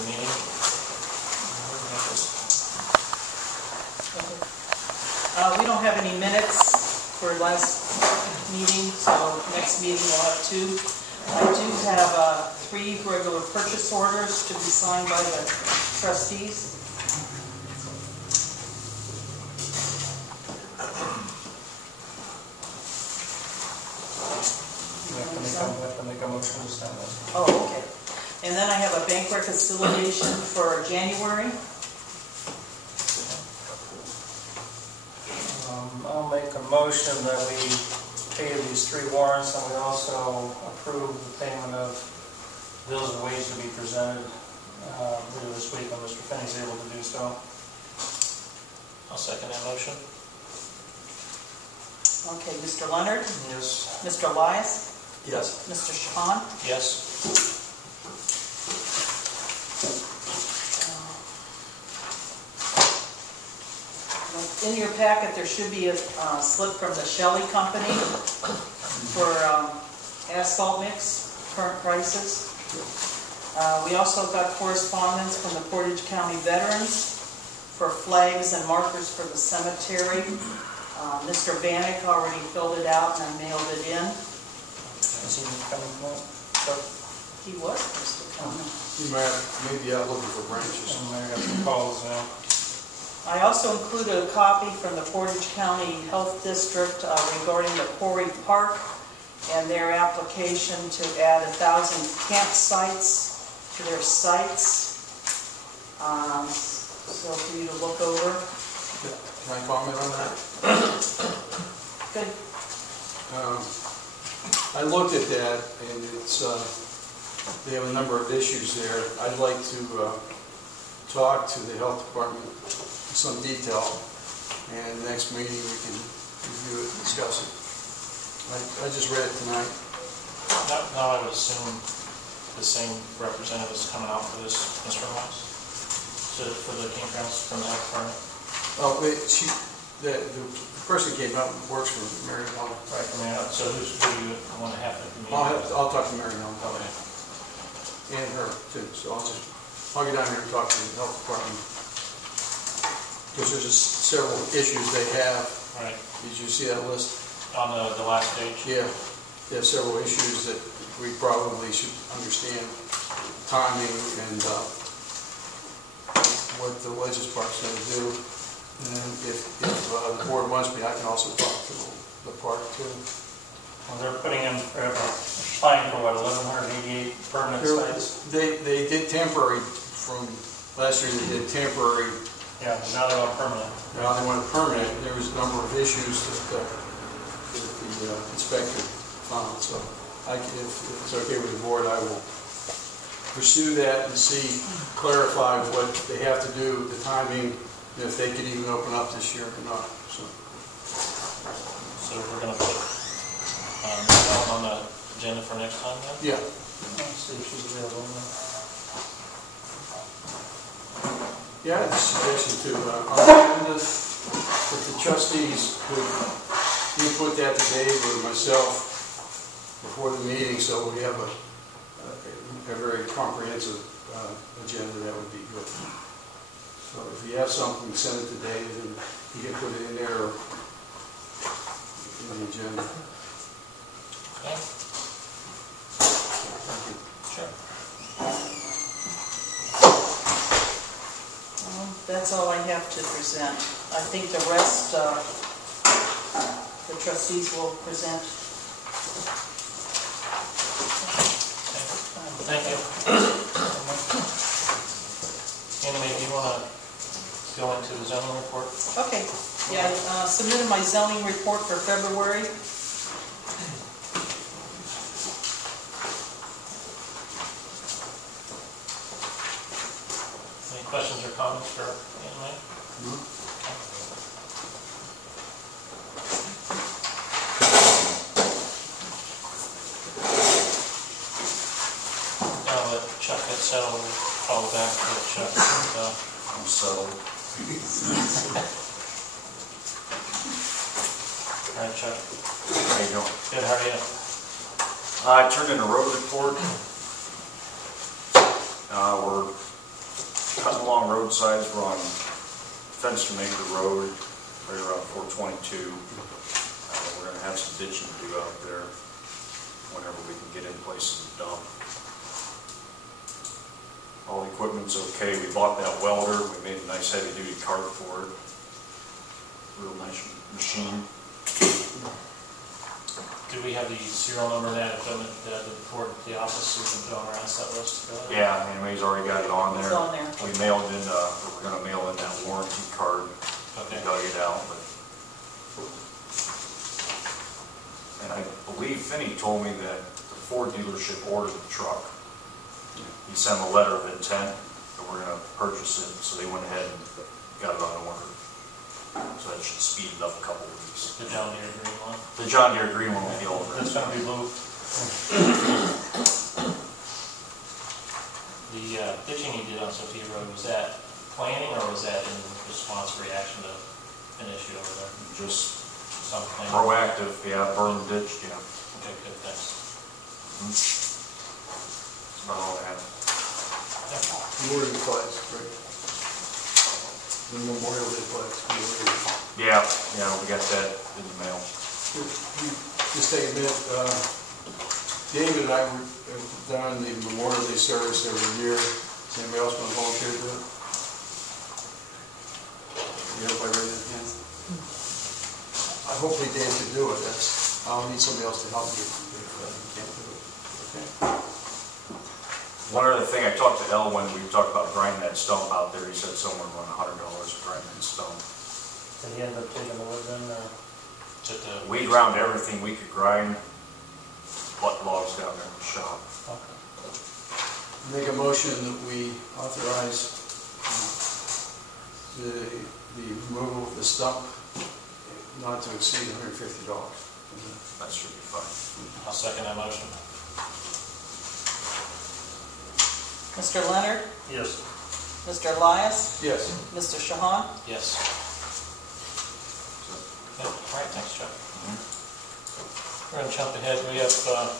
the meeting. We don't have any minutes for last meeting, so next meeting we'll have 2. I do have 3 regular purchase orders to be signed by the trustees. We have to make a motion to sign this. Oh, okay. And then I have a bank reconciliation for January. I'll make a motion that we pay these 3 warrants, and we also approve the payment of bills of wage to be presented later this week when Mr. Finney's able to do so. I'll second that motion. Okay, Mr. Leonard? Yes. Mr. Elias? Yes. Mr. Shahan? Yes. In your packet, there should be a slip from the Shelley Company for asphalt mix, current prices. We also got correspondence from the Portage County Veterans for flags and markers for the cemetery. Mr. Vanek already filled it out and I mailed it in. Is he coming tonight? He was supposed to come. He may be out looking for branches. I got some calls now. I also included a copy from the Portage County Health District regarding the Quarry Park and their application to add 1,000 campsites to their sites. So for you to look over. Can I comment on that? Good. I looked at that, and it's they have a number of issues there. I'd like to talk to the health department in some detail, and next meeting we can review it and discuss it. I just read it tonight. Now I would assume the same representative is coming out for this, Mr. Mouse, for the campgrounds from the health department. Oh, wait, the person came out and works for Mary Helen. Right, I mean, so who do you want to have at the meeting? I'll talk to Mary Helen. Okay. And her too. So I'll get down here and talk to the health department. Because there's just several issues they have. Right. Did you see that list? On the last page? Yeah. They have several issues that we probably should understand. Timing and what the Legis Park's going to do. And if the board wants me, I can also talk to the park too. Well, they're putting in, applying for what, 1,188 permanent sites? They did temporary from last year. They did temporary. Yeah, now they want permanent. Now they want permanent. There was a number of issues that the inspector found. So if it's okay with the board, I will pursue that and clarify what they have to do, the timing, and if they could even open up this year or not. So we're going to put that on the agenda for next time then? Yeah. Let's see if she's available now. Yeah, I had a suggestion too. On the agenda, if the trustees could input that to Dave or myself before the meeting, so we have a very comprehensive agenda, that would be good. So if you have something, send it to Dave and he can put it in there in the agenda. Okay. Thank you. Sure. Well, that's all I have to present. I think the rest the trustees will present. Thank you. Anyway, do you want to go into the zoning report? Okay. Yeah, I submitted my zoning report for February. Any questions or comments for Anime? No? Now that Chuck gets settled, we'll call back to Chuck. I'm settled. All right, Chuck. How you doing? Good, how are you? I turned in a road report. We're cutting along roadsides. We're on Fenster Maker Road, right around 422. We're gonna have some ditching to do out there whenever we can get in places to dump. All the equipment's okay. We bought that welder. We made a nice heavy-duty cart for it. Real nice machine. Do we have the serial number of that equipment that the report at the office so we can put on our asset list? Yeah, anyways, already got it on there. It's on there. We mailed in, we're gonna mail in that warranty card. Okay. We dug it out, but. And I believe Finney told me that the Ford dealership ordered the truck. He sent a letter of intent that we're gonna purchase it, so they went ahead and got it on order. So that should speed it up a couple of weeks. The John Deere green one? The John Deere green one will be over. That's gonna be blue. The ditching you did on Sophia Road, was that planning or was that in response or reaction to an issue over there? Just Some planning? proactive, yeah, burn ditch, yeah. Okay, good, thanks. That's about all I have. Memorial flags, right? The Memorial Day flags. Yeah, we got that in the mail. Just take a minute. David and I have done the Memorial Day service every year. Does anybody else want to volunteer to do it? Everybody raise their hands? Hopefully Dave can do it. I'll need somebody else to help you if you can't do it. Okay. One other thing, I talked to El when we talked about grinding that stump out there. He said somewhere around $100 to grind that stump. Did he end up taking the wood in or? We ground everything we could grind, but logs down there in the shop. Okay. Make a motion that we authorize the removal of the stump not to exceed $150. That should be fine. I'll second that motion. Mr. Leonard? Yes. Mr. Elias? Yes. Mr. Shahan? Yes. Okay, all right, thanks, Chuck. We're going to jump ahead. We have a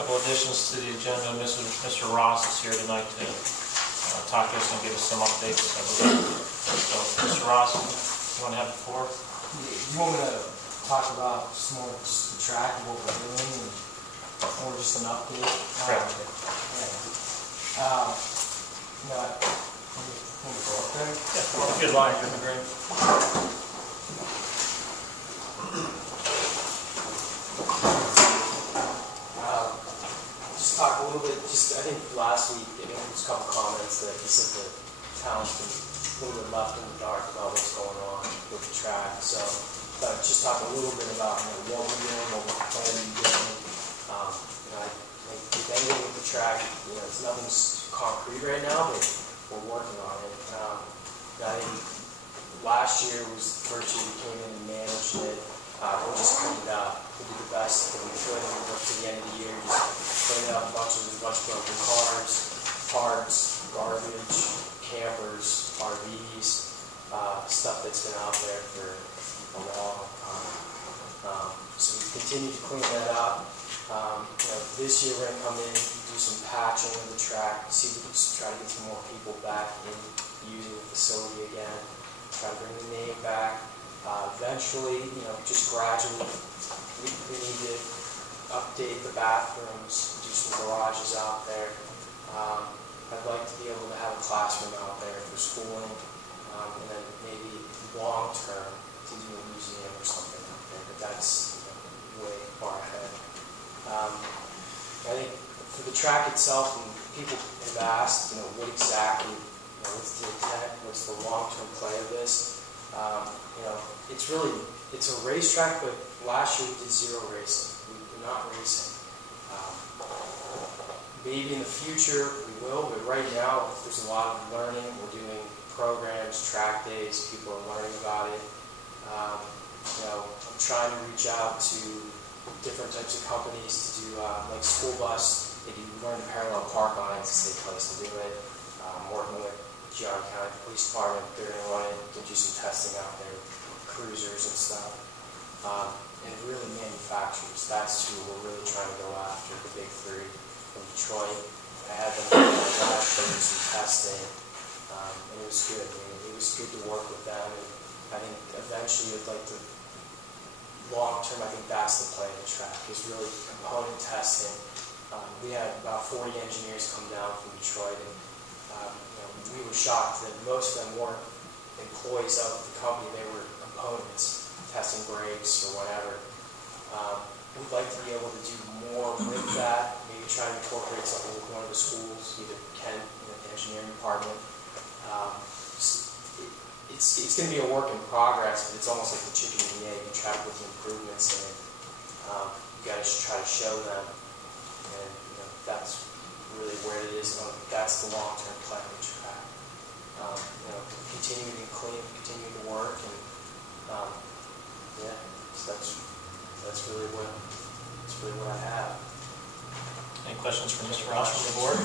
couple additions to the agenda. Mr. Ross is here tonight to talk to us and give us some updates. So, Mr. Ross, you want to have the floor? You want me to talk about some more just the track and what we're doing, or just an update? Correct. Let me go up there. Yeah, good line, good agree. Just talk a little bit, I think last week, there was a couple comments that he said the town's been a little bit left in the dark about what's going on with the track. So just talk a little bit about what we're doing, what we're planning to do. I think anything with the track, it's nothing's concrete right now, but we're working on it. I think last year was the first year we came in and managed it. We'll just clean it up. We'll do the best that we could, and we'll work to the end of the year, just clean up a bunch of broken cars, parts, garbage, campers, RVs, stuff that's been out there for a long time. So we continue to clean that up. This year we're going to come in, do some patching of the track, see if we can just try to get some more people back in using the facility again, try to bring the name back. Eventually, just gradually, we need to update the bathrooms, do some garages out there. I'd like to be able to have a classroom out there for schooling, and then maybe long-term to do a museum or something out there, but that's way far ahead. I think for the track itself, and people have asked, what exactly, what's the intent, what's the long-term play of this? It's a racetrack, but last year we did zero racing. We're not racing. Maybe in the future we will, but right now there's a lot of learning. We're doing programs, track days, people are learning about it. I'm trying to reach out to different types of companies to do like school bus. If you learn to parallel park on it, it's a safe place to do it. Working with Geauga County Police Department, they're going to run it and do some testing out there, cruisers and stuff. And really manufacturers, that's who we're really trying to go after, the big three from Detroit. I had them last year do some testing. and it was good. I mean, it was good to work with them, and I think eventually I'd like to, long term, I think that's the play of the track, is really component testing. We had about 40 engineers come down from Detroit, and we were shocked that most of them weren't employees of the company, they were components, testing brakes or whatever. We'd like to be able to do more with that, maybe try to incorporate something with one of the schools, either Kent, the engineering department. It's going to be a work in progress, but it's almost like the chicken and the egg. You track with the improvements, and you got to try to show them, and that's really where it is. That's the long-term play of the track. Continuing to clean, continuing to work, and so that's really what I have. Any questions for Mr. Ross from the board?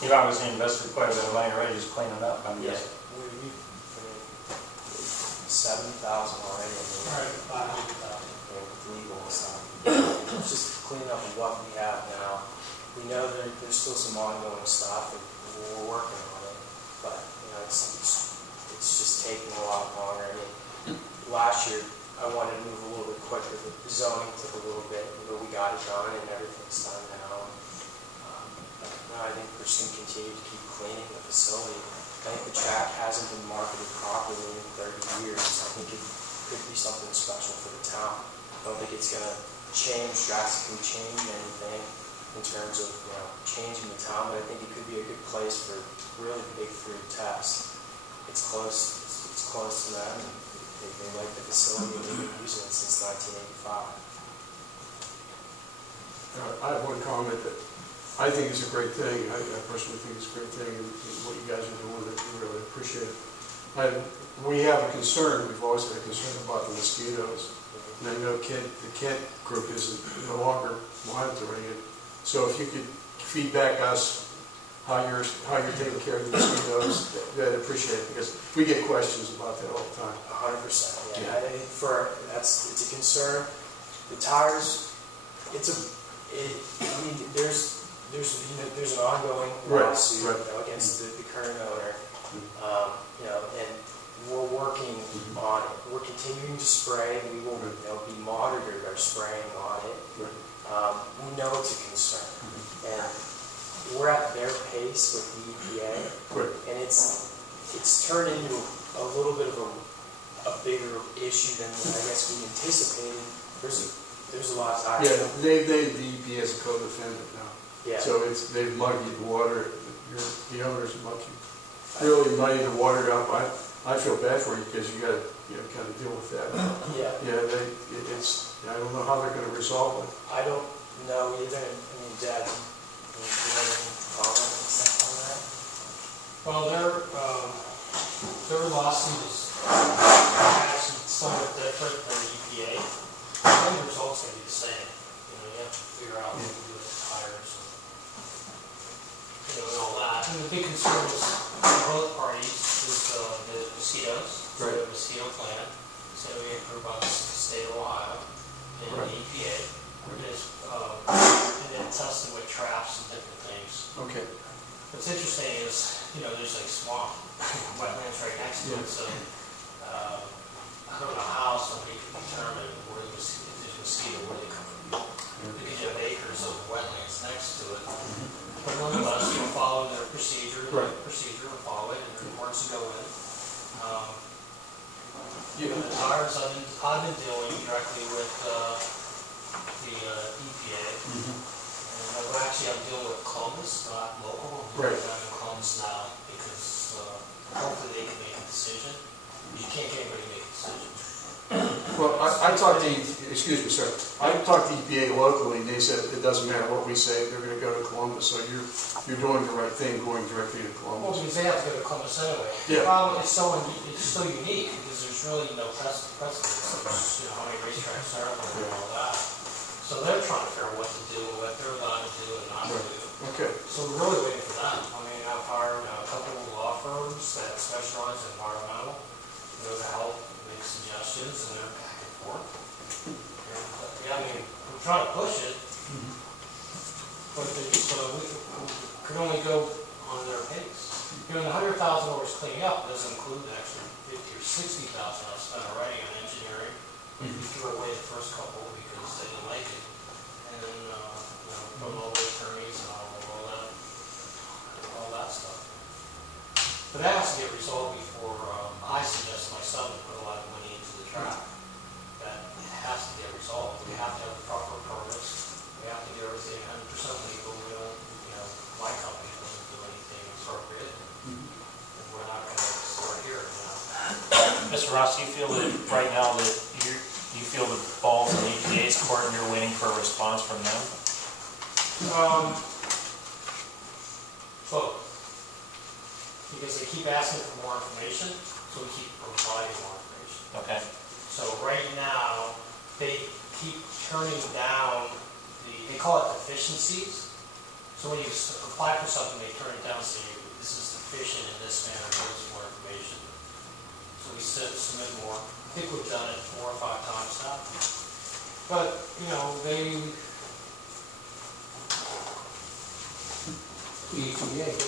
You've obviously invested quite a bit of money already just cleaning up, I'm guessing. We 70,000 already. Right, 500,000. With legal and stuff. It's just cleaning up what we have now. We know there's still some ongoing stuff, and we're working on it. But it's just taking a lot longer. I mean, last year I wanted to move a little bit quicker. The zoning took a little bit, but we got it done, and everything's done now. I think we're just going to continue to keep cleaning the facility. I think the track hasn't been marketed properly in 30 years. I think it could be something special for the town. I don't think it's going to drastically change anything in terms of changing the town, but I think it could be a good place for really big 3 tests. It's close to them, and they like the facility, and they've been using it since 1985. I have one comment that I think is a great thing. I personally think it's a great thing, and what you guys are doing, that we really appreciate it. We have a concern, we've always had a concern about the mosquitoes. And I know the Kent group is no longer monitoring it. So if you could feedback us how you're taking care of the mosquitoes, I'd appreciate it, because we get questions about that all the time. 100%. Yeah. I think it's a concern. The tires, there's an ongoing lawsuit against the current owner, and we're working on it. We're continuing to spray. We will be monitored our spraying on it. We know it's a concern, and we're at their pace with the EPA, and it's turned into a little bit of a bigger issue than I guess we anticipated. There's a lot of tires. Yeah, the EPA is a co-defendant now. Yeah. So they've muddied the water. The owners really muddied the water up. I feel bad for you because you got to kind of deal with that. Yeah. Yeah. I don't know how they're going to resolve it. I don't know either. I mean, Dad, do you have any comment and stuff on that? Well, their lawsuit is actually somewhat different than the EPA. I think the results going to be the same. You have to figure out what to do with the tires and all that. And the big concern is for both parties is the mosquitoes. So the mosquito plan. So we approve by the state of Ohio and the EPA. And then testing with traps and different things. Okay. What's interesting is, there's like swamp, wetlands right next to it, so I don't know how somebody can determine where if there's a mosquito, where they come from. Because you have acres of wetlands next to it. But nonetheless, follow their procedure, and follow it, and the reports go in. The tires, I've been dealing directly with the EPA. And I'm dealing with Columbus, not local. I'm in Columbus now because hopefully they can make a decision. You can't get anybody to make a decision. Well, I talked to, excuse me, sir. I talked to EPA locally, and they said it doesn't matter what we say, they're going to go to Columbus. So you're doing the right thing, going directly to Well, Columbus. because they have to go to Columbus anyway. Yeah. The problem is it's so unique because there's really no precedence. There's, how many racetracks are there and all that. So they're trying to figure out what to do, what they're allowed to do and not to do. Okay. So we're really waiting for that. I mean, I've hired a couple of law firms that specialize in environmental, to help make suggestions, and they're back and forth. And, we're trying to push it. But we can only go on their pace. You know, the $100,000 cleaning up doesn't include actually $50,000 or $60,000 I spent already on engineering. We threw away the first couple because they didn't like it. And then, you know, from all the attorneys and all that stuff. But that has to get resolved before I suggest my son to put a lot of money into the track. That has to get resolved. We have to have the proper permits. We have to do everything 100% legal. We don't, you know, my company doesn't do anything appropriate. And we're not going to start here now. Mr. Ross, do you feel that right now that you feel the ball's in the EPA's court and you're waiting for a response from them? Both. Because they keep asking for more information, so we keep providing more information. Okay. So right now, they keep turning down they call it deficiencies. So when you apply for something, they turn it down and say, this is deficient in this manner, here's more information. So we submit more. I think we've done it 4 or 5 times now. But, you know, it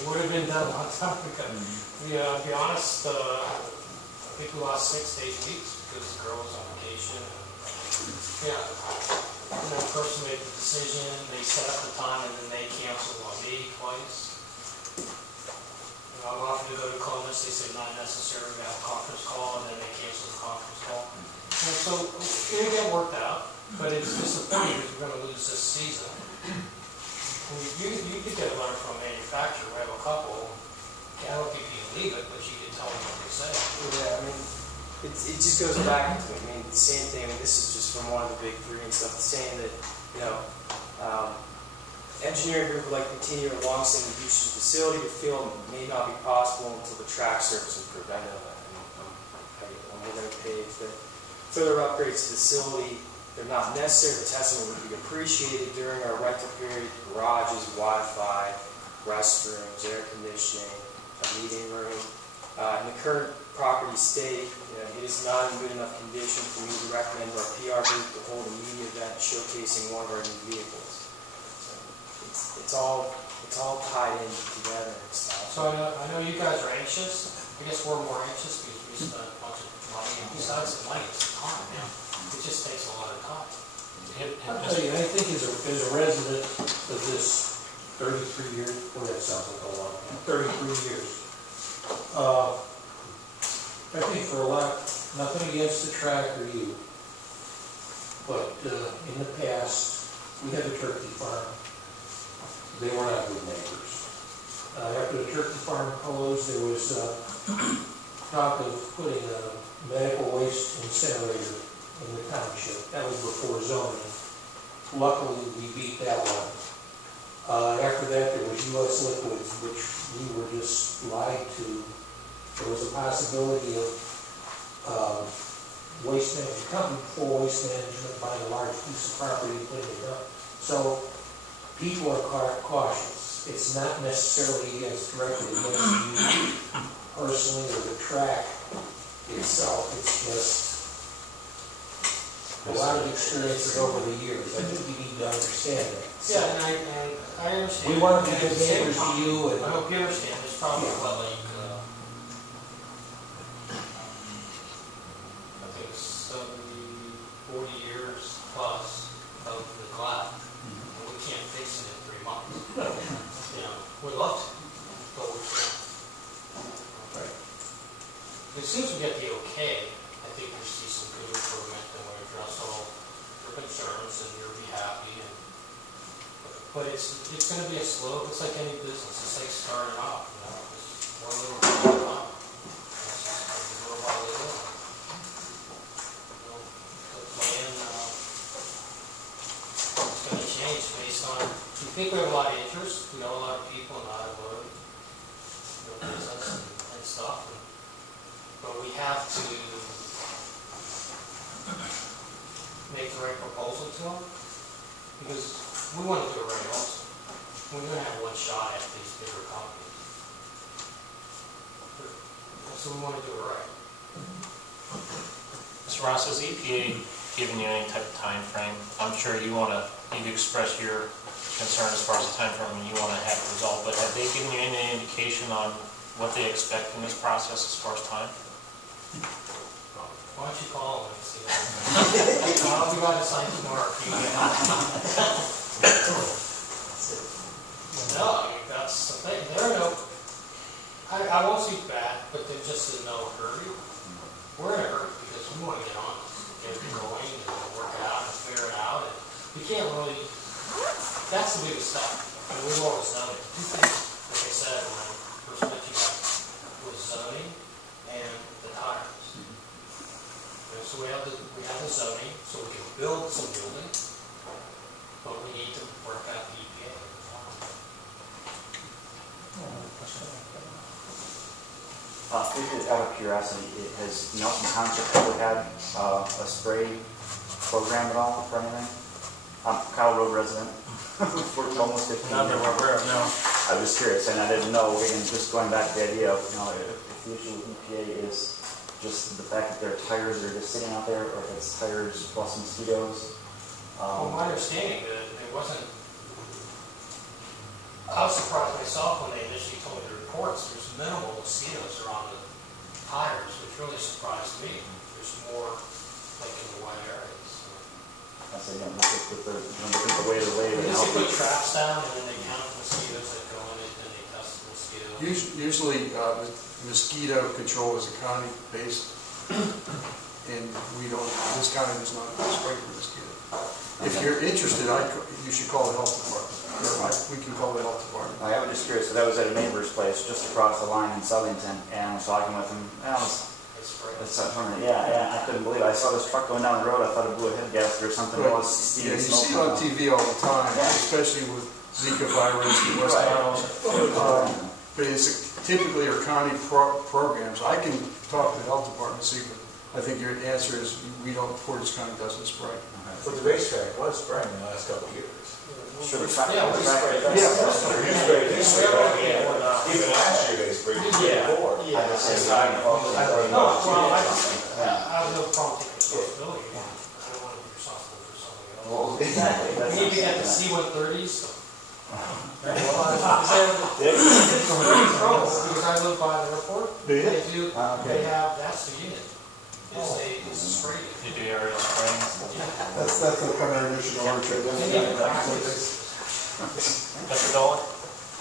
would have been done a long time ago. To be honest, I think we lost 6 to 8 weeks because the girl was on vacation. The person made the decision, they set up the time, and then they canceled on me twice. I offered to go to Columbus, they said not necessary, we have a conference call, and then they canceled the conference call. And so it didn't get worked out, but it's disappointing because we're going to lose this season. You could get a letter from a manufacturer, we have a couple. I don't think you can leave it, but you can tell them what they say. Yeah, I mean, it just goes back to, the same thing. This is just from one of the big 3 and stuff, saying that, engineering group would like to continue a long-standing use of the facility, but feel it may not be possible until the track surface improved. I know that. And we're going to pay for further upgrades to the facility. They're not necessary, but testing would be appreciated during our rental period. Garages, Wi-Fi, restrooms, air conditioning, a meeting room. In the current property state, it is not in good enough condition for me to recommend our PR group to hold a media event showcasing one of our new vehicles. So it's all tied in together and stuff. So I know you guys are anxious. I guess we're more anxious because we spent a bunch of money. And besides the money, it's time now. It just takes a lot of time. I'll tell you, I think as a resident of this 33 years, well, that sounds like a long time, 33 years. I think for a lot, nothing against the track or you, but in the past, we had a turkey farm. They were not good neighbors. After the turkey farm closed, there was talk of putting a medical waste incinerator in the township. That was before zoning. Luckily, we beat that one. After that, there was U.S. Liquids, which we were just lied to. There was a possibility of waste management, company for waste management buying a large piece of property and putting it up. So people are cautious. It's not necessarily directly against you personally or the track itself. It's just a lot of experiences over the years. I think you need to understand that. Yeah, and I understand. We want to be good neighbors to you. I hope you understand. There's probably like, I think 40 years plus of neglect. And we can't fix it in 3 months. We'd love to, but we can't. Right. As soon as we get the okay, I think we'll see some good improvement and we'll address all your concerns and you'll be happy. But it's going to be a slow, it's like any business. It's like starting off, Just one little bit at a time. It's just little by little. The plan, it's going to change based on, we think we have a lot of interest. We know a lot of people in automotive, business and stuff. But we have to make the right proposal to them because we want to do it right also. We're going to have one shot at these bigger companies. So we want to do it right. Mr. Ross, has EPA given you any type of time frame? I'm sure you've expressed your concerned as far as the time frame and you want to have it resolved, but have they given you any indication on what they expect in this process as far as time? Why don't you call them and see that? I'll be by the sign tomorrow. If you get No, I mean, that's the thing. They're no, I won't speak bad, but they're just in no hurry. We're in a hurry because we want to get on, get it going, and work it out and figure it out. And we can't really, that's the biggest stuff. And we've always done it. Two things, like I said, when I first met you guys, was zoning and the tires. And so we have the zoning, so we can build some buildings, but we need to work out the EPA. Out of curiosity, has Nelson Township ever had a spray program at all for anything? I'm Kyle Road resident. Worked almost 15 Not that years. we're aware of, no. I was curious, and I didn't know. Again, just going back to the idea of, if the issue with EPA is just the fact that their tires are just sitting out there, or if it's tires plus mosquitoes. Well, my understanding that it wasn't. I was surprised myself when they initially told me the reports. There's minimal mosquitoes around the tires, which really surprised me. There's more like in the white areas. I said, look at the way the way They just put traps down and then they count mosquitoes that go in it and they test the mosquitoes. Usually, mosquito control is economy based, and we don't. This county does not spray for mosquito. If you're interested, you should call the health department. We can call the health department. I was just curious, because I was at a neighbor's place just across the line in Southington, and I was talking with him. I couldn't believe it. I saw this truck going down the road. I thought it blew a head gasket or something. Right. It was steam You smoke see it on TV all the time, Yeah. especially with Zika virus and West Nile. But it's typically are county programs. I can talk to the health department and see, but I think your answer is we don't. Portage County doesn't spray. But the racetrack was spraying in the last couple of years. Sure, Yeah, we sprayed. Yeah. Even last year they sprayed. Before. Yeah. I just say, No, well, I have no problem taking responsibility. I don't want to be responsible for something else. Well, exactly. We need to get the C-130s. Because I live by the airport. Do you? They do, Okay. they have, that's the unit. It's a spray unit. You do aerial spraying? That's the primary mission order trade. They need to practice. Mr. Dolan?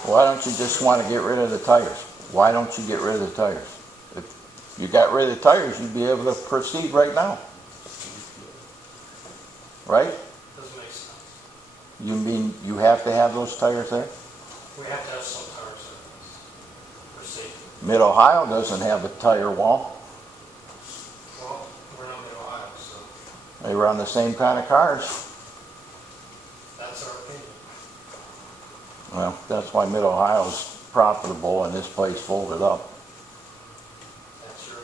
Why don't you just want to get rid of the tires? Why don't you get rid of the tires? If you got rid of the tires, you'd be able to proceed right now. Right? Doesn't make sense. You mean you have to have those tires there? We have to have some tires for safety. Mid-Ohio doesn't have a tire wall. Well, we're not in Ohio, so They run the same kind of cars. that's our opinion. Well, that's why Mid-Ohio's profitable and this place folded up, That's your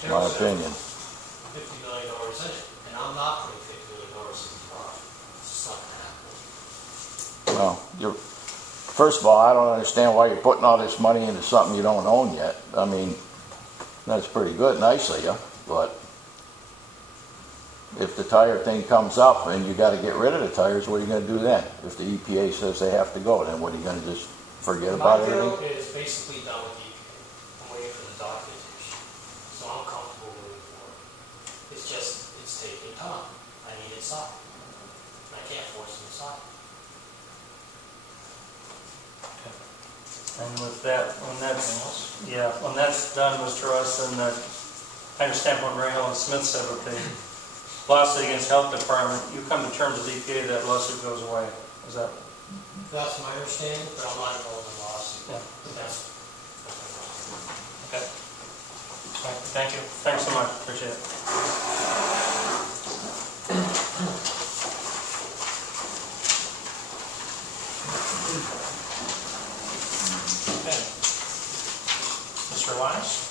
opinion. my opinion. $50 million in it, and I'm not putting $50 million in the profit. It's just not gonna happen. Well, first of all, I don't understand why you're putting all this money into something you don't own yet. I mean, that's pretty good, nice of you, but if the tire thing comes up and you got to get rid of the tires, what are you going to do then? If the EPA says they have to go, then what are you going to just forget about My everything? deal is basically done with the EPA. I'm waiting for the documentation. So I'm comfortable moving forward. It's just, it's taking time. I need it signed. And I can't force them to sign. And with that, when that's done, Mr. Russ, then I understand what Mary Ellen Smith said with the lawsuit against health department. You come to terms with EPA, that lawsuit goes away. Is that? That's my understanding, but I'm not involved in the lawsuit. Yeah. That's Okay. All right, thank you. Thanks so much. Appreciate it. Okay. Mr. Elias?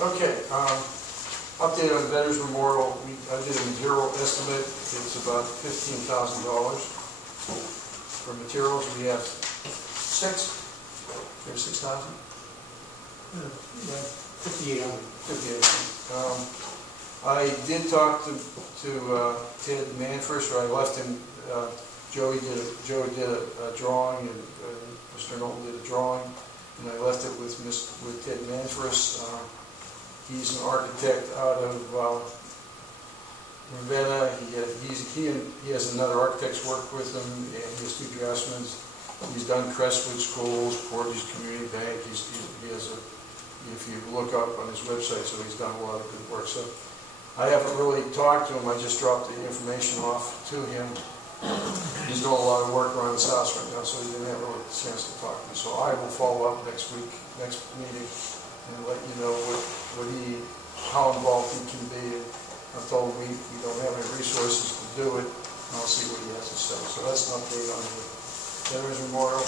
Okay, update on Veterans Memorial. I did a material estimate. It's about $15,000 for materials. We have six. There's 6,000. 5,800. 58. I did talk to Ted Manfors, or I left him, Joe did a drawing, and Mr. Knowlton did a drawing, and I left it with Ted Manfors. He's an architect out of Ravenna. He has another architect's work with him, and he has 2 draftsmen. He's done Crestwood Schools, Portage Community Bank. He has if you look up on his website, so he's done a lot of good work. So I haven't really talked to him. I just dropped the information off to him. He's doing a lot of work around his house right now, so he didn't have really a chance to talk to me. So I will follow up next meeting, and let you know how involved he can be. And I'm told we don't have any resources to do it, and I'll see what he has to say. So that's an update on the Veterans Memorial.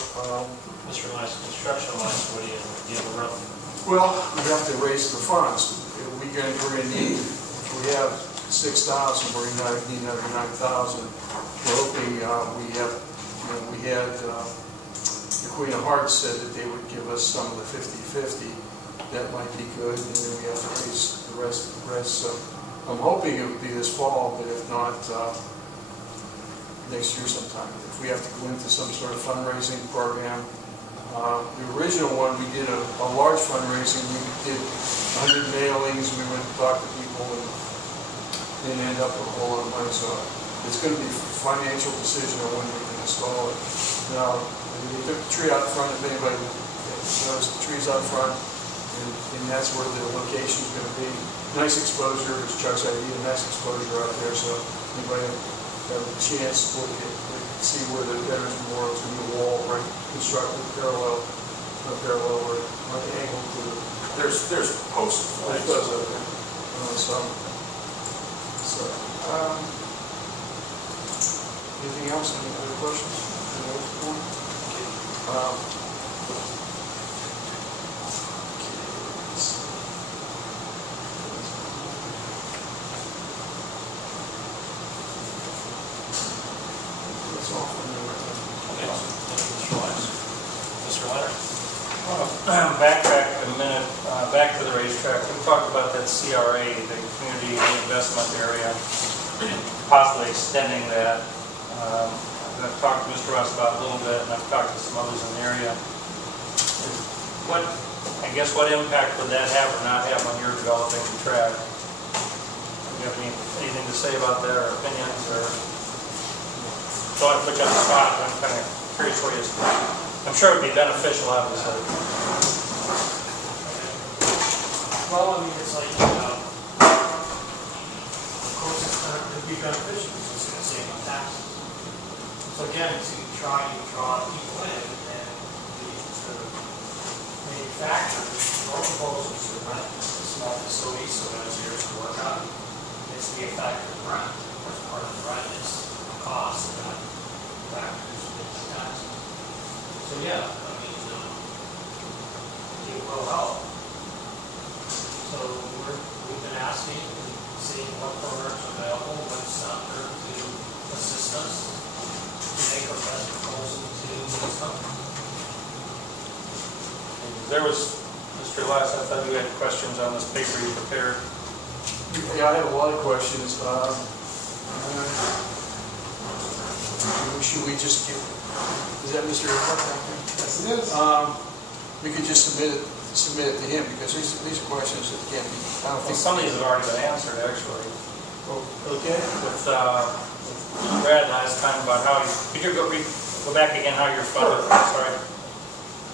Mr. Lance, construction wise, what do you have a rough? Well, we have to raise the funds. We're going to need, if we have 6,000, we're going to need another 9,000. We're hoping we had, the Queen of Hearts said that they would give us some of the 50-50. That might be good, and then we have to raise the rest. So I'm hoping it would be this fall, but if not, next year sometime. If we have to go into some sort of fundraising program. The original one, we did a large fundraising. We did 100 mailings. We went to talk to people and didn't end up with a whole lot of money. So it's going to be a financial decision on when we can install it. Now, we took the tree out front. If anybody knows, the tree's out front, and that's where the location is going to be. Nice exposure. It's Chuck's idea. Nice exposure out there. So anybody have a chance to look at see where the Veterans Memorial is going to be a wall, right, constructed parallel or on the angle to the. There's posted flags. There's out there. Anything else? Any other questions? Backtrack a minute, back to the racetrack. We talked about that CRA, the community investment area, possibly extending that. I've talked to Mr. Ross about it a little bit, and I've talked to some others in the area. What impact would that have or not have on your developing the track? Do you have anything to say about that, or opinions, or? Don't want to put you on the spot, but I'm kind of curious what you. I'm sure it would be beneficial, obviously. Well, I mean, it's like, of course, it's going to be beneficial because it's going to save on taxes. So again, to try to draw people in, and the manufacturers, our proposals to rent a small facility so that it's yours to work on, it's the effect of rent. Of course, part of the rent is the cost that factors into taxes. So yeah, I mean, it will help. So we've been asking and seeing what programs are available, what's out there to assist us to make our best proposal to this company. There was, Mr. Lass, I thought you had questions on this paper you prepared. Yeah, I have a lot of questions. Should we just give, is that Mr. Yes, it is. We could just submit it to him, because these are questions that can't be, I don't Well, think. some of these have already been answered, actually. Okay. With Brad last time about how you, could you go back again how you're funded? Sorry.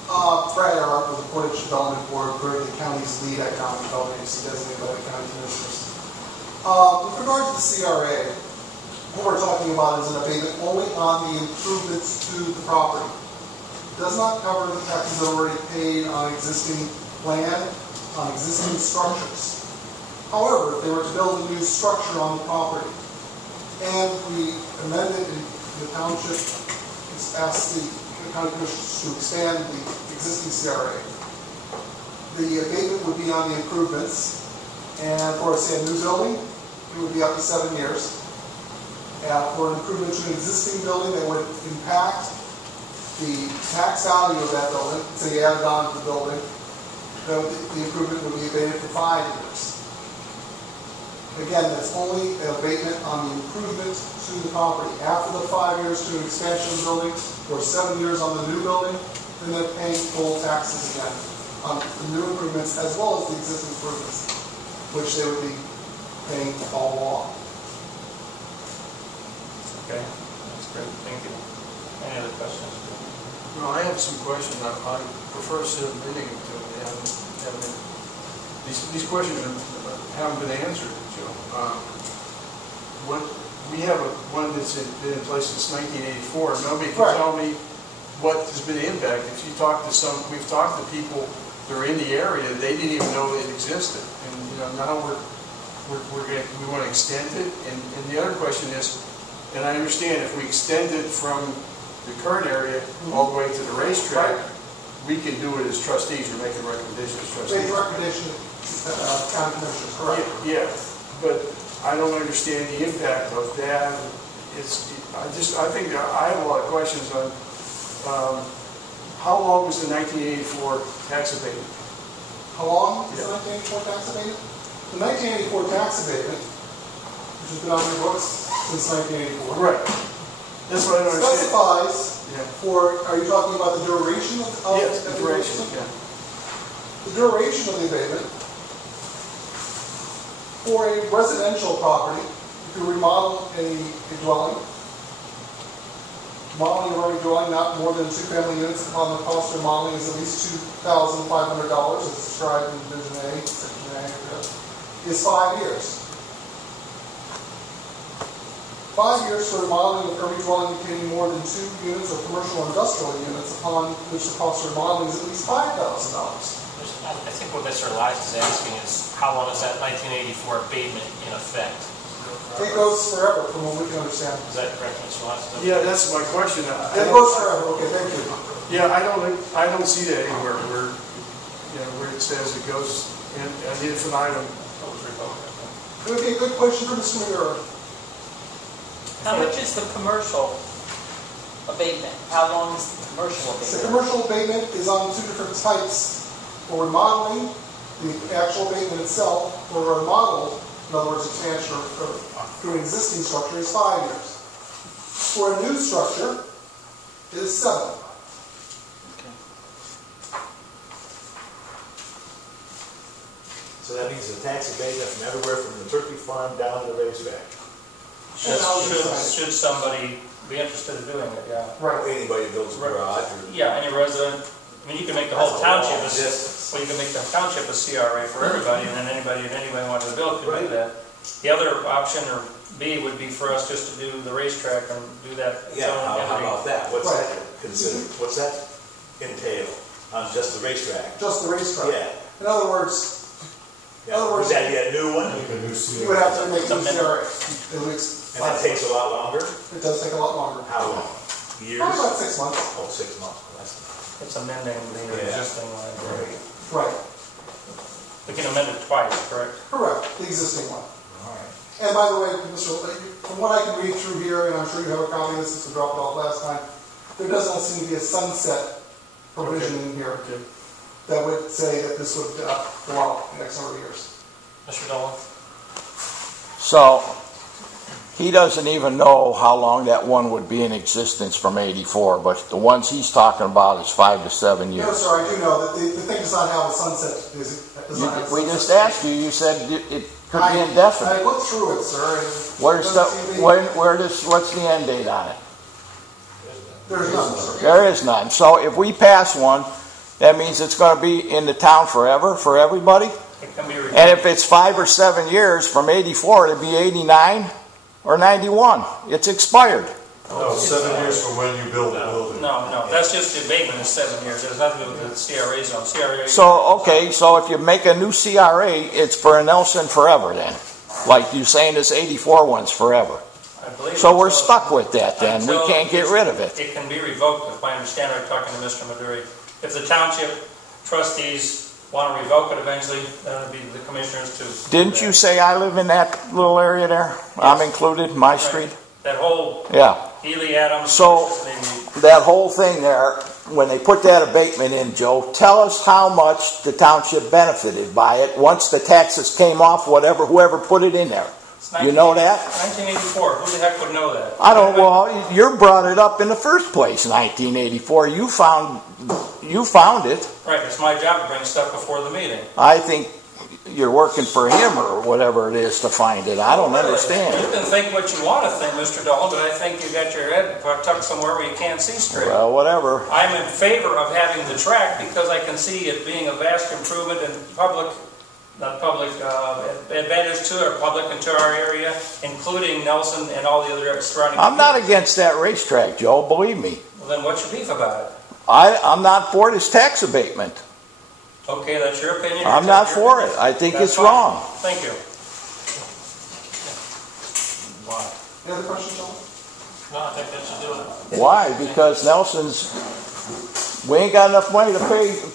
Brad Earhart with the Portage Development Board, we're the county's lead economic development agency designated by the county commissioners. With regard to the CRA, what we're talking about is an abatement only on the improvements to the property. It does not cover the taxes that are already paid on existing land, on existing structures. However, if they were to build a new structure on the property, and we amended the township, asked the county commissioners to expand the existing CRA, the abatement would be on the improvements, and for, say, a new building, it would be up to 7 years. For an improvement to an existing building that would impact the tax value of that building, say you added on to the building, the improvement would be abated for 5 years. Again, that's only an abatement on the improvement to the property. After the 5 years to an expansion of the building, or 7 years on the new building, then they're paying full taxes again on the new improvements as well as the existing improvements, which they would be paying all along. Okay, that's great, thank you. Any other questions? No, I have some questions. I prefer submitting them to them. These questions haven't been answered, Joe. We have one that's been in place since 1984. Nobody can tell me what has been the impact. If you talk to we've talked to people that are in the area, they didn't even know it existed. And now we want to extend it. And the other question is, and I understand if we extend it from the current area all the way to the racetrack, we can do it as trustees or make a recommendation as trustees. Make a recommendation, county commissioners, correct? Yeah, but I don't understand the impact of that. I think I have a lot of questions on how long was the 1984 tax abatement? How long is the 1984 tax abatement? The 1984 tax abatement, which has been on your books since 1984. Right. That's what I don't understand. Specifies for, are you talking about the duration of yes, the duration? Yeah. The duration of the abatement for a residential property, if you remodel a dwelling, remodeling a running dwelling not more than 2 family units upon the cost of remodeling is at least $2,500 as described in Division A, Section A, is 5 years. 5 years for remodeling of every dwelling containing more than 2 units or commercial or industrial units upon which the cost of remodeling is at least $5,000. I think what Mr. Elias is asking is, how long is that 1984 abatement in effect? It goes forever from what we can understand. Is that correct, Mr. Elias? Yeah, that's my question. It goes forever, okay, thank you. Yeah, I don't see that anywhere where it says it goes in ad infinitum. It would be a good question for Mr. Maduro. How much is the commercial abatement? How long is the commercial The abatement? commercial abatement is on 2 different types. For remodeling, the actual abatement itself, for remodeled, in other words, expansion or to an existing structure, is 5 years. For a new structure, it is 7. So that means the tax abatement from everywhere from the turkey farm down to the racetrack. Should somebody be interested in doing it, yeah. Right. Anybody that builds a garage or... Yeah, any resident, I mean, you can make the whole That's a township, long distance. well, you can make the township a CRA for everybody, and then anybody wanted to build could do that. The other option, or B, would be for us just to do the racetrack and do that. Yeah, how about that? What's Right. that considered? What's that entail on just the racetrack? Just the racetrack. Yeah. In other words, Is that a new one? you would have to make a CRA. And that takes a lot longer? It does take a lot longer. How long? Years? Probably about 6 months. Oh, 6 months. It's amending the existing one. Right. We can amend it twice, correct? Correct, the existing one. All right. And by the way, Mr. From what I can read through here, and I'm sure you have a copy of this since we dropped it off last time, there doesn't seem to be a sunset provision in here that would say that this would go out in the next number of years. Mr. Dolan? So, he doesn't even know how long that one would be in existence from 84, but the ones he's talking about is 5 to 7 years. No, sir, I do know that the thing does not have a sunset. We just asked you, you said it could be indefinite. I looked through it, sir. And what's the end date on it? There's none, sir. There is none. So if we pass one, that means it's going to be in the town forever for everybody? It can be reviewed. And if it's 5 or 7 years from 84, it'd be 89 or 91. It's expired. No, 7 years from when you build the building. No, that's just the abatement is 7 years. It has nothing to do with the CRA zone. So if you make a new CRA, it's for Nelson forever then. Like you're saying this 84 one's forever. I believe So we're stuck with that then. We can't get rid of it. It can be revoked, if I understand right, talking to Mr. Maduri. If the township trustees want to revoke it eventually, then it'll be the commissioners to... Didn't you say I live in that little area there? Yes. I'm included, my street? That whole Yeah. Ely Adams... So that whole thing there, when they put that abatement in, Joe, tell us how much the township benefited by it once the taxes came off, whoever put it in there. You know that? 1984, who the heck would know that? I don't, well, you brought it up in the first place, 1984. You found it. Right, it's my job to bring stuff before the meeting. I think you're working for him or whatever it is to find it. I don't understand. You can think what you want to think, Mr. Dahl, but I think you got your head tucked somewhere where you can't see straight. Well, whatever. I'm in favor of having the track because I can see it being a vast improvement in advantage to our public and to our area, including Nelson and all the other surrounding. I'm not against that racetrack, Joe, believe me. Well, then what's your beef about it? I'm not for this tax abatement. Okay, that's your opinion. I'm not for it. I think it's wrong. Thank you. Why? Any other questions, John? No, I think that should do it. Why? Because Nelson's, we ain't got enough money to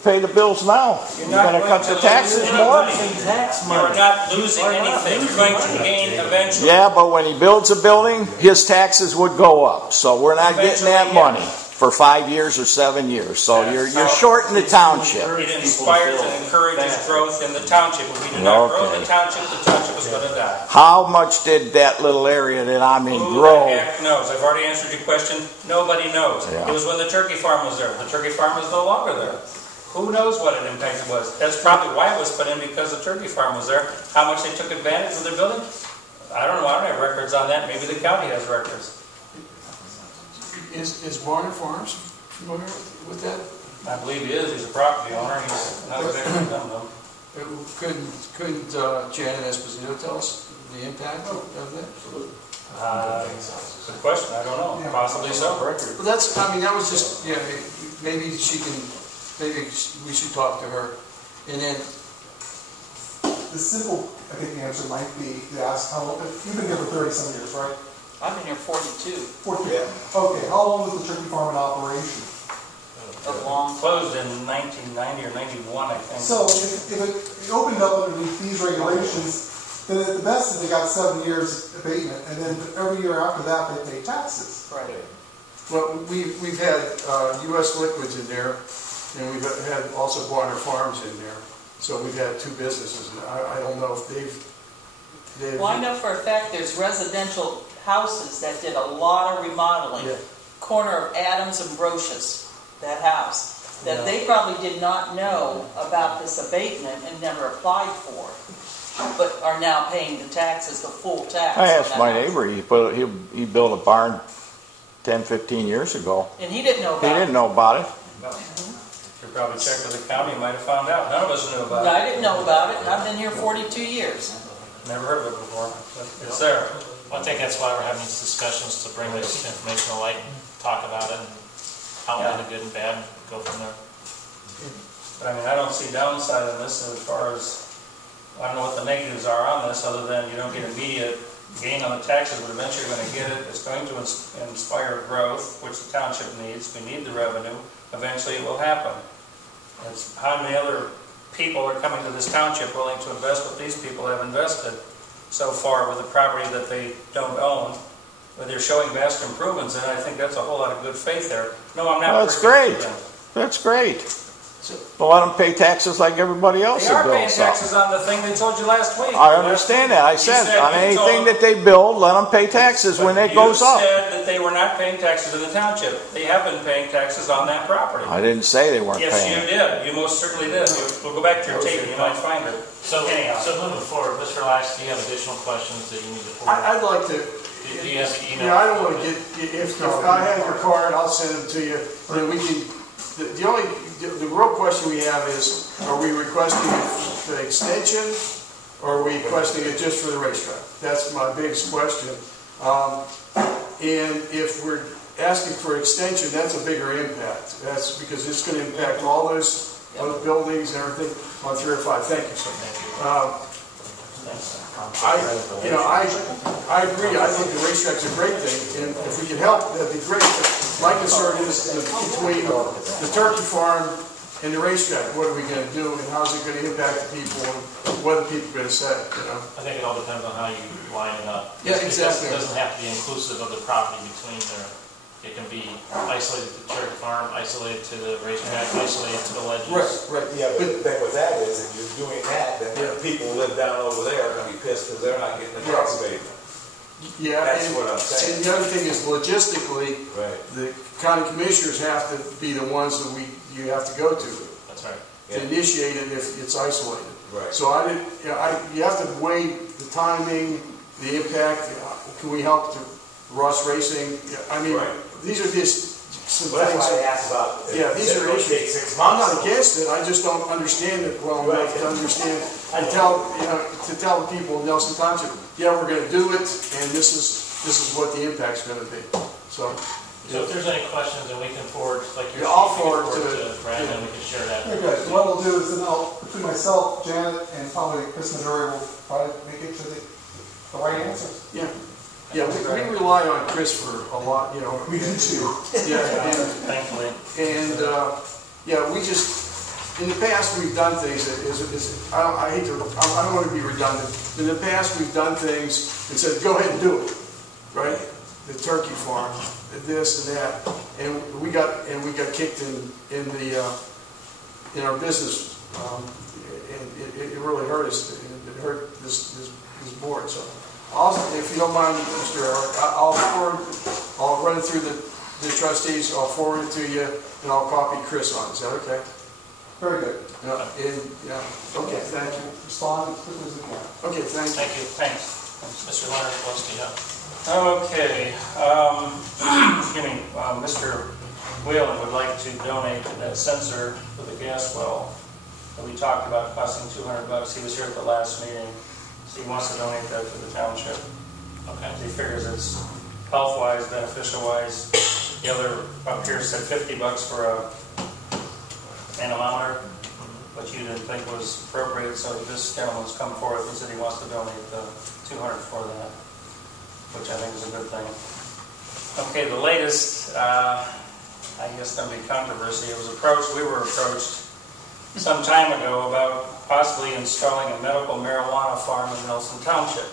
pay the bills now. You're going to cut the taxes more? You're not losing anything. You're going to gain eventually. Yeah, but when he builds a building, his taxes would go up. So we're not getting that money for 5 years or 7 years. So you're shorting the township. It inspires and encourages growth in the township. If we do not grow the township is going to die. How much did that little area that I'm in grow? Who the heck knows? I've already answered your question. Nobody knows. Yeah. It was when the turkey farm was there. The turkey farm is no longer there. Who knows what an impact it was? That's probably why it was put in, because the turkey farm was there. How much they took advantage of their building? I don't know. I don't have records on that. Maybe the county has records. Is Warner Farms familiar with that? I believe he is. He's a property owner. He's not exactly done though. Couldn't Janet Esposito tell us the impact of that? Good question. I don't know. Possibly so. Well, that's, I mean, that was just, yeah, maybe we should talk to her. And then The simple, I think, answer might be to ask how, you've been here for 30-some years, right? I've been here 42. 40. Yeah. Okay, how long was the turkey farm in operation? Closed in 1990 or 91, I think. So if it opened up underneath these regulations, then at the best they got 7 years abatement, and then every year after that they pay taxes. Right. well, we've had U.S. Liquids in there, and we've had also Warner Farms in there. So we've had two businesses. And I don't know if they've Well, I know for a fact there's residential houses that did a lot of remodeling. Yeah. Corner of Adams and Brochus, that house, that they probably did not know about this abatement and never applied for it, but are now paying the taxes, the full tax. I asked my neighbor, he built a barn 10, 15 years ago. And he didn't know about He it. didn't know about it. If you probably checked with the county, you might have found out. None of us knew about No, it. I didn't know about it, and I've been here 42 years. Never heard of it before. But it's there. Well, I think that's why we're having these discussions, to bring this information to light and talk about it and outline the good and bad and go from there. But I mean, I don't see downside in this as far as, I don't know what the negatives are on this, other than you don't get immediate gain on the taxes, but eventually you're going to get it. It's going to inspire growth, which the township needs. We need the revenue. Eventually it will happen. It's how many other people are coming to this township willing to invest what these people have invested so far with a property that they don't own, but they're showing vast improvements, and I think that's a whole lot of good faith there. No, I'm not. Well, that's great. That's great. Well, let them pay taxes like everybody else They that are paying builds taxes something. on the thing they told you last week. I understand that. I said on anything that they build, let them pay taxes when it goes up. You said that they were not paying taxes in the township. They have been paying taxes on that property. I didn't say they weren't Yes, paying. you did. You most certainly did. We'll go back to your tape and you might find it. So moving forward, Mr. Lash, do you have additional questions that you need to forward? I'd like to. Do you have the email? Yeah, I don't want to get. If I have your card, I'll send them to you. Then we can. The real question we have is: are we requesting the extension, or are we requesting it just for the racetrack? That's my biggest question. And if we're asking for extension, that's a bigger impact. That's because it's going to impact all those buildings and everything on 3 or 5. Thank you, sir. I agree. I think the racetrack's a great thing, and if we can help, that'd be great. My concern is between the turkey farm and the racetrack. What are we going to do, and how's it going to impact the people, and what are people going to say? I think it all depends on how you line it up. Yeah, exactly. It doesn't have to be inclusive of the property between there. It can be isolated to the turkey farm, isolated to the racetrack, isolated to the ledges. Right. Yeah, but the thing with that is, if you're doing that, then the people who live down over there are gonna be pissed because they're not getting the tax abatement. Yeah, That's and, what I'm saying. and the other thing is logistically, Right. the county commissioners have to be the ones that you have to go to That's right. to initiate it if it's isolated. Right. So you have to weigh the timing, the impact. Can we help to Ross Racing? I mean, Right. these are just some Well, that's things. why I asked about. Yeah, these are Take issues. 6 I'm months. not against it. I just don't understand it well Right. enough to understand. I To tell the people in Nelson Township, yeah, we're going to do it, and this is what the impact's going to be. So So if there's any questions, then we can forward, like your. Yeah, I'll sheet, we can forward to- Brandon, and we can share that. Okay, guys, what we'll do is then between myself, Janet, and probably Chris Maduri, will try to make it to the right answers. yeah, we rely on Chris for a lot. We do too. Yeah, Thankfully. and we just in the past we've done things that I don't want to be redundant. In the past we've done things and said go ahead and do it, right? The turkey farm, this and that, and we got kicked in our business, and it really hurt us. It hurt this board. So, if you don't mind, Mr. I'll run it through the trustees. I'll forward it to you, and I'll copy Chris on. Is that okay? Very good. Okay. Thank you. Respond as quickly as you can. Okay. Thank you. Thank you, thanks. Mr. Leonard, wants to know. Okay, Mr. Whalen would like to donate that sensor for the gas well that we talked about costing $200. He was here at the last meeting, so he wants to donate that to the township. Okay. He figures it's health-wise, beneficial-wise. The other up here said $50 for a anemometer, which you didn't think was appropriate, so this gentleman's come forward and said he wants to donate the $200 for that, which I think is a good thing. Okay, the latest, I guess going to be controversy. We were approached some time ago about possibly installing a medical marijuana farm in Nelson Township.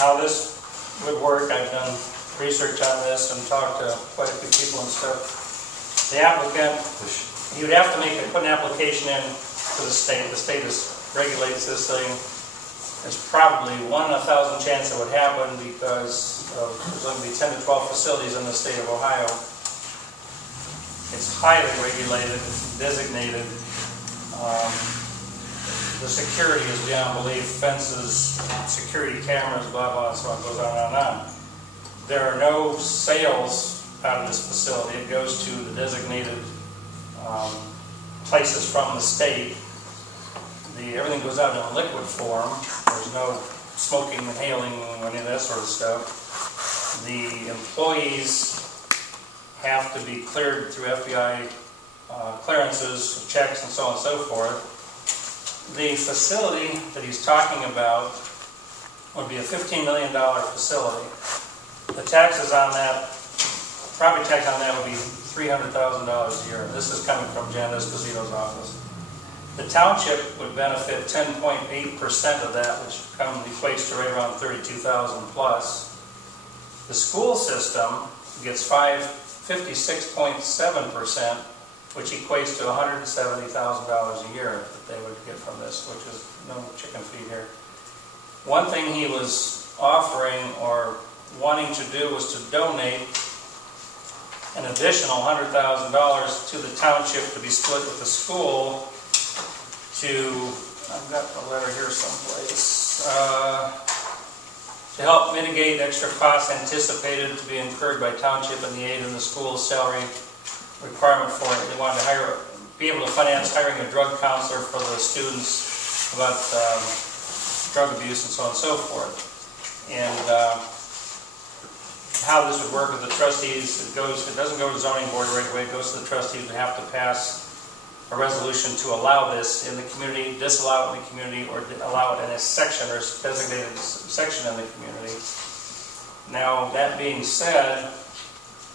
How this would work, I've done research on this and talked to quite a few people and stuff. The applicant, you would have to put an application in to the state. The state regulates this thing. There's probably 1 in 1,000 chance it would happen because there's going to be 10 to 12 facilities in the state of Ohio. It's highly regulated, designated. The security is beyond belief, fences, security cameras, blah, blah, and so on, goes on and on. There are no sales out of this facility. It goes to the designated places from the state. Everything goes out in liquid form. There's no smoking, inhaling, any of that sort of stuff. The employees have to be cleared through FBI clearances, checks, and so on and so forth. The facility that he's talking about would be a $15 million facility. The taxes on that, property tax on that would be $300,000 a year. This is coming from Jan Esposito's office. The township would benefit 10.8% of that, which equates to right around $32,000 plus. The school system gets 56.7%, which equates to $170,000 a year that they would get from this, which is no chicken feed here. One thing he was offering or wanting to do was to donate an additional $100,000 to the township to be split with the school I've got the letter here someplace, to help mitigate extra costs anticipated to be incurred by township and the aid in the school's salary requirement for it. They wanted to be able to finance hiring a drug counselor for the students about drug abuse and so on and so forth. And how this would work with the trustees, it doesn't go to the zoning board right away, it goes to the trustees who have to pass a resolution to allow this in the community, disallow it in the community, or allow it in a section or designated section in the community. Now, that being said,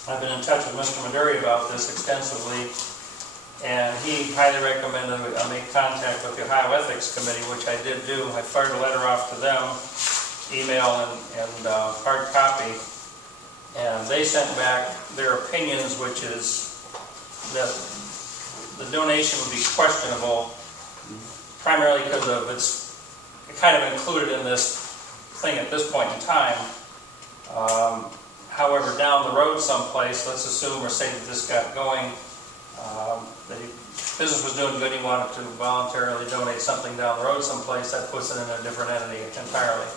I've been in touch with Mr. Maduri about this extensively, and he highly recommended I make contact with the Ohio Ethics Committee, which I did do. I fired a letter off to them, email and hard copy, And they sent back their opinions, which is that the donation would be questionable, primarily because of it's kind of included in this thing at this point in time. However, down the road someplace, let's assume or say that this got going, the business was doing good, he wanted to voluntarily donate something down the road someplace, that puts it in a different entity entirely.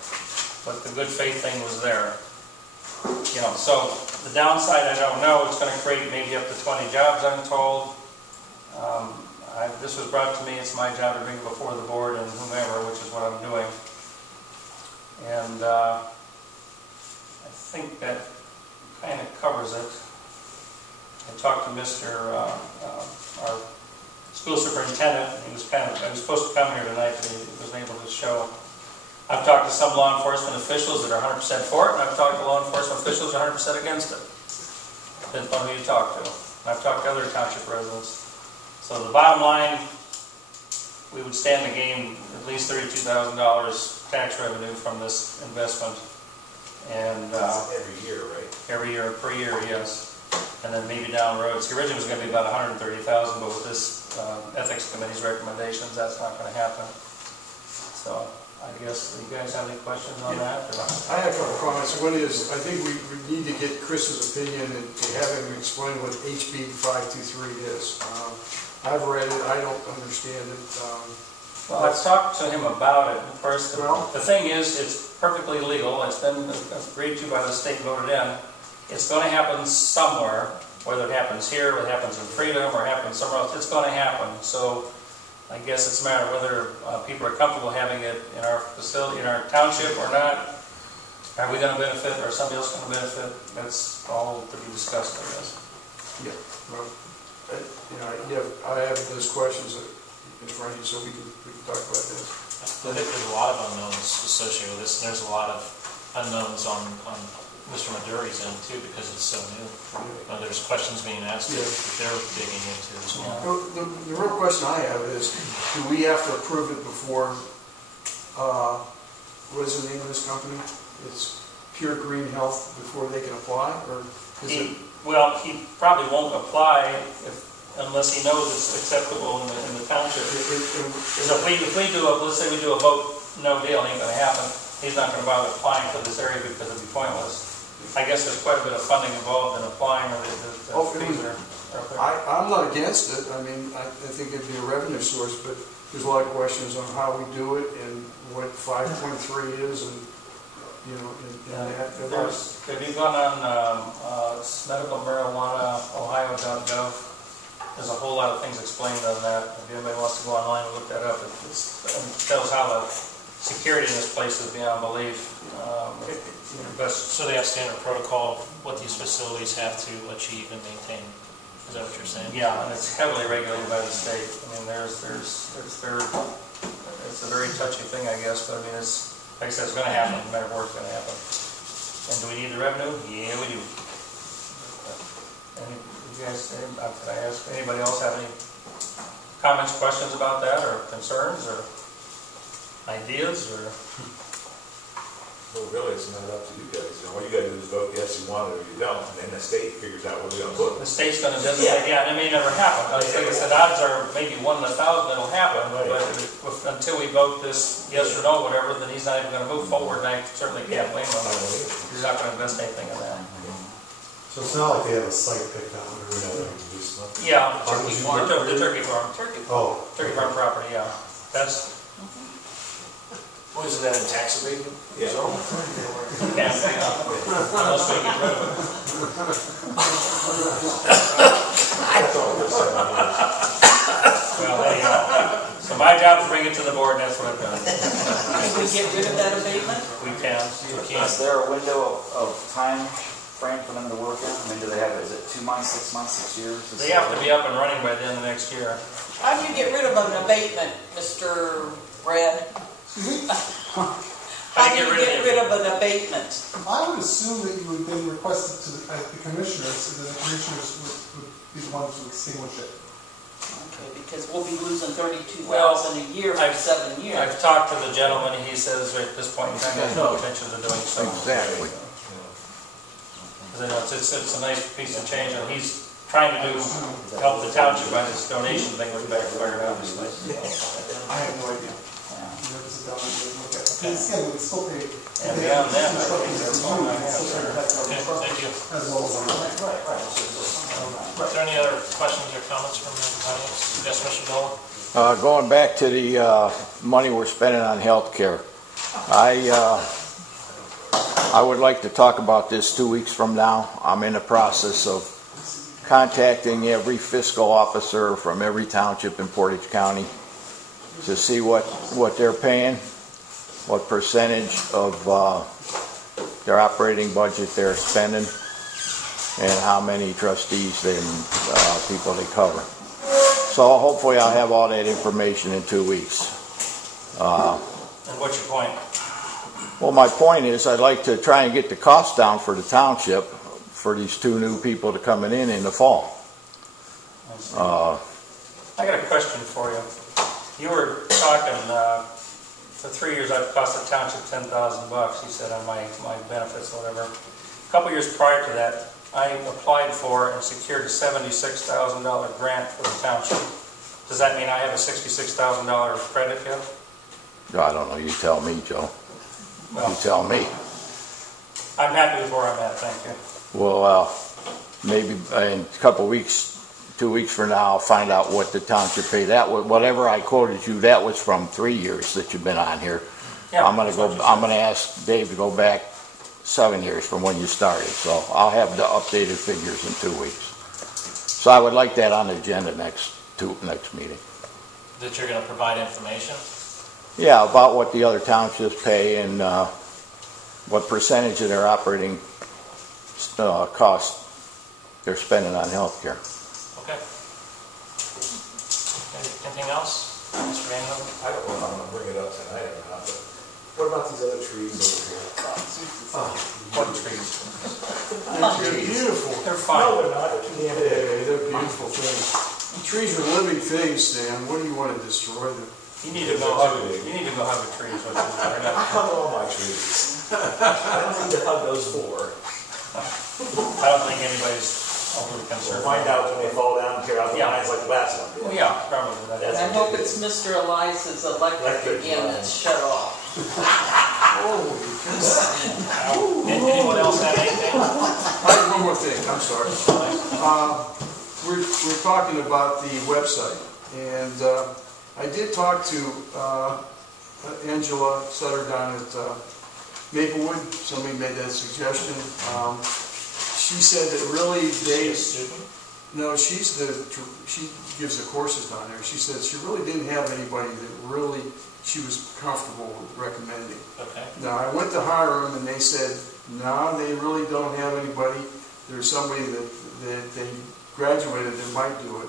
But the good faith thing was there. You know, so the downside, I don't know, it's going to create maybe up to 20 jobs, I'm told. This was brought to me, it's my job to bring it before the board and whomever, which is what I'm doing. And I think that kind of covers it. I talked to our school superintendent. He was supposed to come here tonight, but he wasn't able to show. I've talked to some law enforcement officials that are 100% for it, and I've talked to law enforcement officials that are 100% against it. Depends on who you talk to. And I've talked to other township residents. So the bottom line, we would stand to gain at least $32,000 tax revenue from this investment. And every year, right? Every year, per year, yes. And then maybe down the road. See, originally it was going to be about $130,000, but with this ethics committee's recommendations, that's not going to happen. So I guess, do you guys have any questions on that? Or? I have a couple comments. One is, I think we need to get Chris's opinion and have him explain what HB 523 is. I've read it. I don't understand it. Well, I've talked to him about it. First, the thing is, it's perfectly legal. It's been agreed to by the state, voted in. It's going to happen somewhere, whether it happens here, whether it happens in Freedom, or happens somewhere else. It's going to happen. So I guess it's a matter of whether people are comfortable having it in our facility, in our township, or not. Are we going to benefit, or is somebody else going to benefit? That's all to be discussed, I guess. Yeah. Well, I have those questions in front of you, so we can talk about this. I think there's a lot of unknowns associated with this, and there's a lot of unknowns on Mr. Maduri's end too, because it's so new. There's questions being asked that they're digging into as well. The real question I have is, do we have to approve it before, what is the name of this company? It's Pure Green Health, before they can apply? Or is it? Well, he probably won't apply unless he knows it's acceptable in the township. Because if we do let's say we do a vote, no deal, ain't going to happen. He's not going to bother applying for this area because it'd be pointless. I guess there's quite a bit of funding involved in applying, or the fees are up there. I'm not against it. I mean, I think it'd be a revenue source, but there's a lot of questions on how we do it and what 5.3 is, and Have you gone on medicalmarijuana.ohio.gov? There's a whole lot of things explained on that. If anybody wants to go online and look that up, it tells how the security in this place is beyond belief. So they have standard protocol of what these facilities have to achieve and maintain. Is that what you're saying? Yeah, and it's heavily regulated by the state. I mean, it's a very touchy thing, I guess, but I mean, it's, like I said, it's going to happen, no matter where it's going to happen. And do we need the revenue? Yeah, we do. Could I ask, anybody else have any comments, questions about that, or concerns, or ideas, or? Well, really, it's not up to you guys. All you got to do is vote yes, you want it, or you don't, and then the state figures out where they're going to put it. The state's going to designate, and it may never happen. Like I said, odds are maybe 1 in 1,000 it'll happen, but until we vote this yes or no, whatever, then he's not even going to move forward, and I certainly can't blame him. He's not going to invest anything in that. So it's not like they have a site picked out or anything to do stuff? Yeah, the turkey farm. Turkey farm property, yeah. That's... Wasn't that in tax abatement? Yeah. Unless we get rid of it. Well, there you go. So my job is bring it to the board, and that's what I've done. Can we get rid of that abatement? We can. Is there a window of time frame for them to work in? I mean, do they have, is it 2 months, 6 months, 6 years? They have to be up and running by the end of next year. How do you get rid of an abatement, Mr. Brad? How do you get rid of an abatement? I would assume that you would then request it to the commissioners, and then the commissioners would be the ones to extinguish it. Okay, because we'll be losing $32,000 a year for 7 years. I've talked to the gentleman, and he says at this point in time, there's no intention of doing so. Exactly. Because you know, it's a nice piece of change, and he's trying to help the township by this donation thing, which backfired, obviously. I have no idea. You have to sit down and look at it. Because, again, we still pay. And beyond that, I think that's all I have, sir. Okay, thank you. As well as. Is there any other questions or comments from the audience? Yes, Mr. Dolan? Going back to the money we're spending on healthcare, I would like to talk about this 2 weeks from now. I'm in the process of contacting every fiscal officer from every township in Portage County to see what they're paying, what percentage of their operating budget they're spending, and how many trustees and people they cover. So hopefully I'll have all that information in 2 weeks. And what's your point? Well, my point is I'd like to try and get the cost down for the township for these 2 new people to coming in the fall. I got a question for you. You were talking, for 3 years I've cost the township $10,000, you said, on my benefits or whatever. A couple years prior to that, I applied for and secured a $76,000 grant for the township. Does that mean I have a $66,000 credit yet? I don't know, you tell me, Joe. Well, You tell me. I'm happy with where I'm at, thank you. Well, maybe in a couple weeks, 2 weeks from now, I'll find out what the township paid. That was, whatever I quoted you, that was from 3 years that you've been on here. Yeah, I'm gonna ask Dave to go back 7 years from when you started. So I'll have the updated figures in 2 weeks. So I would like that on the agenda next meeting. That you're gonna provide information? Yeah, about what the other townships pay and what percentage of their operating costs they're spending on health care. Okay. Anything else? Mr. Van Hoven? I don't know if I'm gonna bring it up tonight or not, but what about these other trees over here? What trees? They're beautiful. They're fine. No, they're not, they're too damn big. Yeah, they're beautiful things. Trees are living things, Stan. What do you want to destroy them? You need to go hug a tree. Is what you're doing. I hug all my trees. I don't need to hug those 4. I don't think anybody's overly We'll concerned. find out when they fall down and tear out the Yeah. lines like the last one Well, did. yeah, probably. That's I what hope it it's is. Mr. Elias's electric again that's shut off. Anyone else have anything? I have one more thing, I'm sorry. We're talking about the website, and I did talk to Angela Sutter down at Maplewood. Somebody made that suggestion. She said that really they... No, she gives the courses down there. She said she really didn't have anybody that really she was comfortable with recommending. Okay. Now, I went to hire them, and they said, no, they really don't have anybody. There's somebody that they graduated that might do it.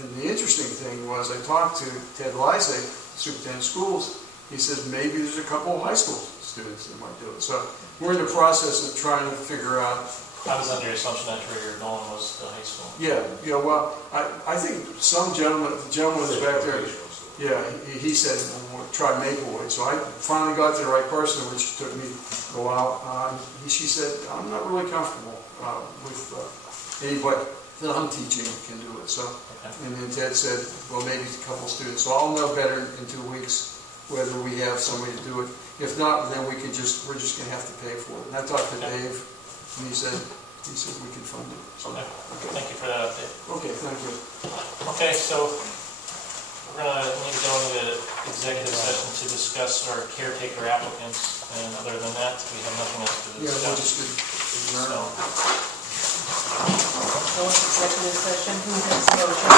And the interesting thing was I talked to Ted Lysek, superintendent of schools. He said maybe there's a couple of high school students that might do it. So we're in the process of trying to figure out. I was under the assumption that Trader Nolan was the high school. Yeah, well, I think some gentleman was back there. Yeah, he said, well, try Maplewood. So I finally got to the right person, which took me a while. She said, I'm not really comfortable with anybody that I'm teaching can do it. So, and then Ted said, well, maybe a couple students. So I'll know better in 2 weeks whether we have somebody to do it. If not, then we're just going to have to pay for it. And I talked to Dave, and he said we can fund it. So, Okay. Thank you for that update. Okay, thank you. Okay, so we're going to need to go into executive session to discuss our caretaker applicants, and other than that, we have nothing else to Yeah, we'll discuss. just adjourn. So, So it's executive session, who makes the motion?